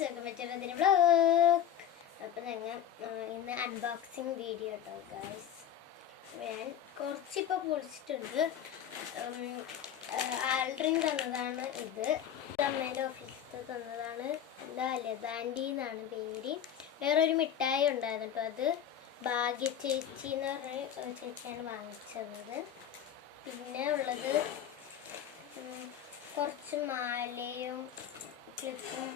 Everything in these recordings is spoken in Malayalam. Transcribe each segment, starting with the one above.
ഗൈസ്, വെൽക്കം ബാക്ക് ടു അതിന്റെ വ്ലോഗ്. അപ്പോൾ ഞങ്ങൾ ഇന്ന് അൺബോക്സിങ് വീഡിയോ കേട്ടോ ഗൈസ്. ഞാൻ കുറച്ചിപ്പോൾ പൊളിച്ചിട്ടുണ്ട്. ആൾഡറിങ് തന്നതാണ് ഇത്. അമ്മേൻ്റെ ഓഫീസിൽ തന്നതാണ്. എന്താ ലതാൻഡി എന്നാണ് പേര്. വേറൊരു മിഠായി ഉണ്ടായിരുന്നു കേട്ടോ. അത് ഭാഗ്യ ചേച്ചി എന്ന് പറഞ്ഞ ചേച്ചിയാണ് വാങ്ങിച്ചത്. പിന്നെ ഉള്ളത് കുറച്ച് മാലയും ക്ലിപ്പും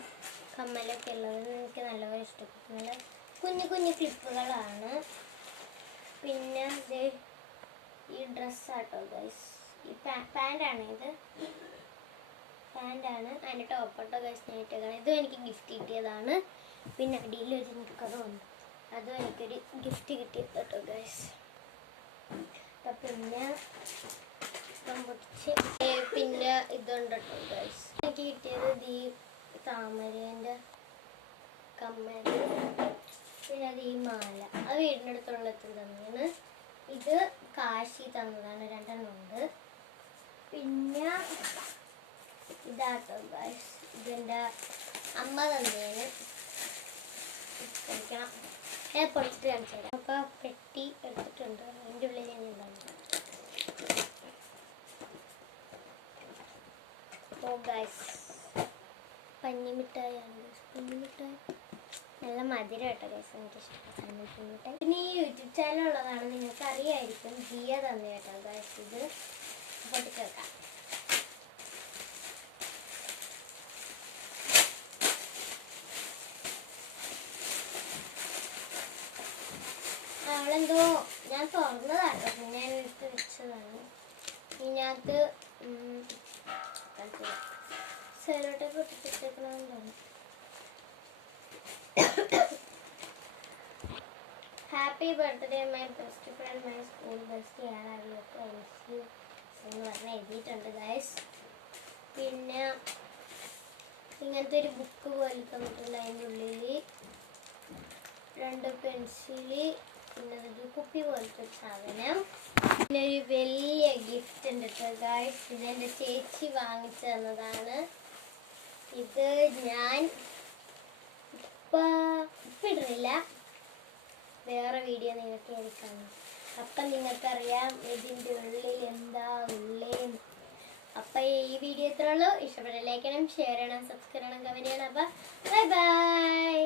കമ്മലൊക്കെ ഉള്ളത് എനിക്ക് നല്ലപോലെ ഇഷ്ടപ്പെട്ടു. നല്ല കുഞ്ഞു കുഞ്ഞു ക്ലിപ്പുകളാണ്. പിന്നെ ഈ ഡ്രസ്സാട്ടോ ഗൈസ്. ഈ പാൻ്റാണ്. ഇത് പാൻ്റാണ്. അതിൻ്റെ ടോപ്പട്ടോ ഗൈസ് നേരിട്ടാണ്. ഇതും എനിക്ക് ഗിഫ്റ്റ് കിട്ടിയതാണ്. പിന്നെ അടിയിലൊരു നിക്കറും ഉണ്ട്. അതും എനിക്കൊരു ഗിഫ്റ്റ് കിട്ടിയത് കേട്ടോ ഗൈസ്. അപ്പം പിന്നെ ഇതുണ്ട് കേട്ടോ ഗൈസ്. എനിക്ക് കിട്ടിയത് ഈ താമരേൻ്റെ കമ്മൽ. പിന്നെ അത് ഈ മാല. അത് വീടിൻ്റെ അടുത്തുള്ള തന്നെയാണ്. ഇത് കാശി തന്നതാണ്. 2 എണ്ണം ഉണ്ട്. പിന്നെ ഇതാട്ടോ ഗൈസ്. ഇതെൻ്റെ അമ്മ തന്നെയാണ്. കഴിക്കണം. ഞാൻ പൊളിച്ചിട്ട് കാണിച്ചു തരാം. അപ്പോൾ പെട്ടി എടുത്തിട്ടുണ്ട്. അതിൻ്റെ ഉള്ളിൽ ഞാൻ ഉണ്ടാകും. ഓ ഗൈസ്, പഞ്ഞിമിഠായാണ്. പഞ്ഞിമിഠായി നല്ല മധുരം കേട്ടോ ഗൈസ്. എനിക്ക് ഇഷ്ടപ്പെട്ട പഞ്ഞിമിഠായി. പിന്നെ ഈ യൂട്യൂബ് ചാനൽ ഉള്ളതാണ്, നിങ്ങൾക്ക് അറിയായിരിക്കും. ജിയ തന്നെ കേട്ടോ ഗൈസ്. ഇത് പൊട്ടിച്ചേക്കാം. അവളെന്തോ ഞാൻ തുറന്നതാട്ടോ. പിന്നെ ഞാൻ എടുത്ത് വെച്ചതാണ്. ഇതിനകത്ത് സെലോട്ടേപ്പ് പൊട്ടിച്ചേക്കണമെന്ന് തോന്നുന്നു. Happy birthday my best friend, my school best എന്ന് പറഞ്ഞ് എഴുതിയിട്ടുണ്ട് ഗൈസ്. പിന്നെ ഇങ്ങനത്തെ ഒരു ബുക്ക് പോലെ തന്നിട്ടുണ്ട്. അതിൻ്റെ ഉള്ളിൽ 2 പെൻസില്, പിന്നെ ഒരു കുപ്പി പോലത്തെ സാധനം, പിന്നെ ഒരു വലിയ ഗിഫ്റ്റ് ഉണ്ട് കേട്ടോ ഗൈസ്. ഇതെൻ്റെ ചേച്ചി വാങ്ങിച്ചു തന്നതാണ്. ഇത് ഞാൻ ഇപ്പം ഇടുന്നില്ല, വേറെ വീഡിയോ നിങ്ങൾക്ക് എടുക്കാം. അപ്പം നിങ്ങൾക്കറിയാം ഇതിൻ്റെ ഉള്ളിൽ എന്താ ഉള്ളേന്ന്. അപ്പം ഈ വീഡിയോ ഇത്രേ ഉള്ളൂ. ഇഷ്ടപ്പെട്ട ലൈക്ക് ചെയ്യണം, ഷെയർ ചെയ്യണം, സബ്സ്ക്രൈബ് ചെയ്യണം, കമൻറ്റ് ചെയ്യണം. അപ്പം ബൈ ബൈ.